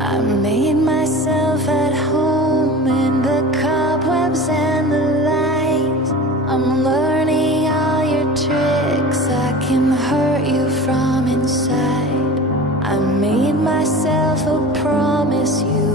I made myself at home in the cobwebs and the lies. I'm learning all your tricks, I can hurt you from inside. I made myself a promise, you